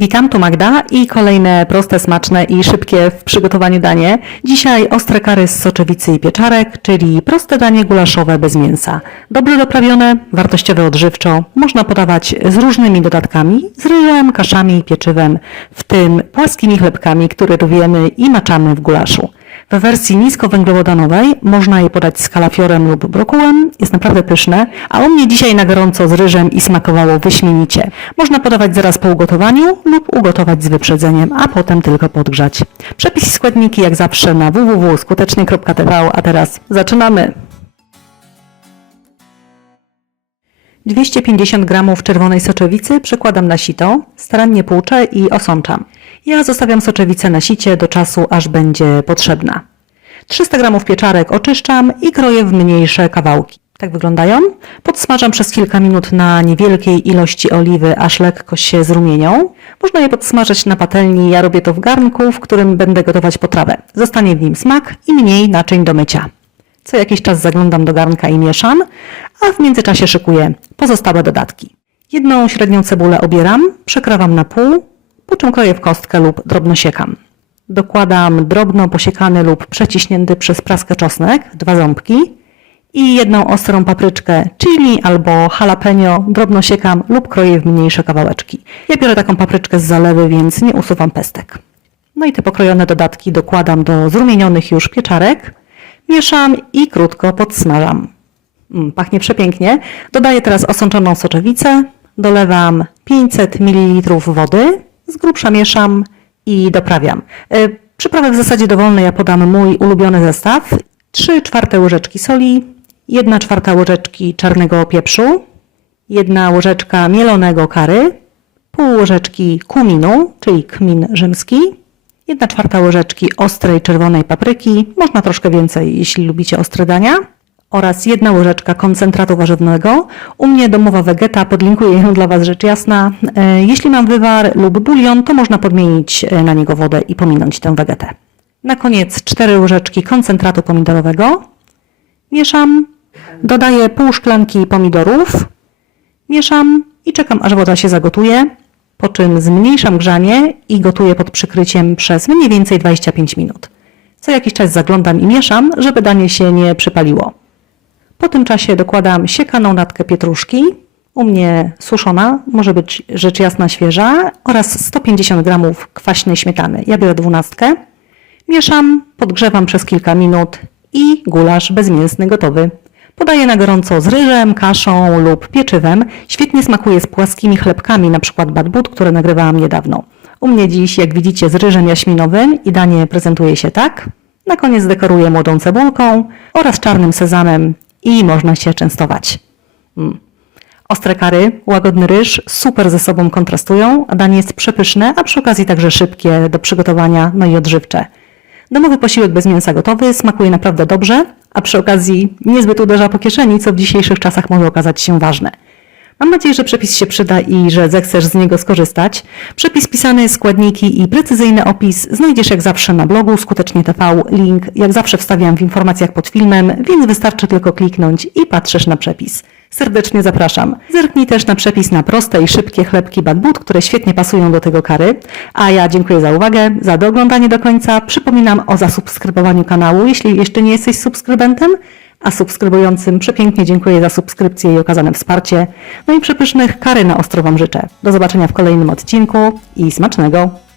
Witam, tu Magda i kolejne proste, smaczne i szybkie w przygotowaniu danie. Dzisiaj ostre kary z soczewicy i pieczarek, czyli proste danie gulaszowe bez mięsa. Dobrze doprawione, wartościowe odżywczo, można podawać z różnymi dodatkami, z ryżem, kaszami i pieczywem, w tym płaskimi chlebkami, które rwiemy i maczamy w gulaszu. W wersji niskowęglowodanowej można je podać z kalafiorem lub brokułem, jest naprawdę pyszne, a u mnie dzisiaj na gorąco z ryżem i smakowało wyśmienicie. Można podawać zaraz po ugotowaniu lub ugotować z wyprzedzeniem, a potem tylko podgrzać. Przepis i składniki jak zawsze na www.skutecznie.tv, a teraz zaczynamy! 250 g czerwonej soczewicy przekładam na sito, starannie płuczę i osączam. Ja zostawiam soczewicę na sicie do czasu, aż będzie potrzebna. 300 g pieczarek oczyszczam i kroję w mniejsze kawałki. Tak wyglądają. Podsmażam przez kilka minut na niewielkiej ilości oliwy, aż lekko się zrumienią. Można je podsmażyć na patelni, ja robię to w garnku, w którym będę gotować potrawę. Zostanie w nim smak i mniej naczyń do mycia. Co jakiś czas zaglądam do garnka i mieszam, a w międzyczasie szykuję pozostałe dodatki. Jedną średnią cebulę obieram, przekrawam na pół, po czym kroję w kostkę lub drobno siekam. Dokładam drobno posiekany lub przeciśnięty przez praskę czosnek, dwa ząbki i jedną ostrą papryczkę chili albo jalapeno drobno siekam lub kroję w mniejsze kawałeczki. Ja biorę taką papryczkę z zalewy, więc nie usuwam pestek. No i te pokrojone dodatki dokładam do zrumienionych już pieczarek, mieszam i krótko podsmażam. Mm, pachnie przepięknie. Dodaję teraz osączoną soczewicę, dolewam 500 ml wody, z grubsza mieszam i doprawiam. Y, Przyprawę w zasadzie dowolne ja podam mój ulubiony zestaw. 3 czwarte łyżeczki soli, 1 czwarta łyżeczki czarnego pieprzu, 1 łyżeczka mielonego kary, pół łyżeczki kuminu, czyli kmin rzymski, 1 czwarta łyżeczki ostrej czerwonej papryki, można troszkę więcej, jeśli lubicie ostre dania, oraz jedna łyżeczka koncentratu warzywnego. U mnie domowa wegeta, podlinkuję ją dla Was rzecz jasna. E, Jeśli mam wywar lub bulion, to można podmienić e, na niego wodę i pominąć tę wegetę. Na koniec 4 łyżeczki koncentratu pomidorowego. Mieszam, dodaję pół szklanki pomidorów, mieszam i czekam aż woda się zagotuje, po czym zmniejszam grzanie i gotuję pod przykryciem przez mniej więcej 25 minut. Co jakiś czas zaglądam i mieszam, żeby danie się nie przypaliło. Po tym czasie dokładam siekaną natkę pietruszki, u mnie suszona, może być rzecz jasna świeża, oraz 150 g kwaśnej śmietany. Ja biorę dwunastkę. Mieszam, podgrzewam przez kilka minut i gulasz bezmięsny gotowy. Podaję na gorąco z ryżem, kaszą lub pieczywem. Świetnie smakuje z płaskimi chlebkami, np. badbut, które nagrywałam niedawno. U mnie dziś, jak widzicie, z ryżem jaśminowym i danie prezentuje się tak. Na koniec dekoruję młodą cebulką oraz czarnym sezamem i można się częstować. Mm. Ostre kary, łagodny ryż super ze sobą kontrastują, a danie jest przepyszne, a przy okazji także szybkie do przygotowania, no i odżywcze. Domowy posiłek bez mięsa gotowy, smakuje naprawdę dobrze, a przy okazji niezbyt uderza po kieszeni, co w dzisiejszych czasach może okazać się ważne. Mam nadzieję, że przepis się przyda i że zechcesz z niego skorzystać. Przepis pisany, składniki i precyzyjny opis znajdziesz jak zawsze na blogu Skutecznie TV. Link jak zawsze wstawiam w informacjach pod filmem, więc wystarczy tylko kliknąć i patrzysz na przepis. Serdecznie zapraszam. Zerknij też na przepis na proste i szybkie chlebki badbut, które świetnie pasują do tego kary. A ja dziękuję za uwagę, za dooglądanie do końca. Przypominam o zasubskrybowaniu kanału, jeśli jeszcze nie jesteś subskrybentem a subskrybującym przepięknie dziękuję za subskrypcję i okazane wsparcie. No i przepysznych kary na ostro Wam życzę. Do zobaczenia w kolejnym odcinku i smacznego!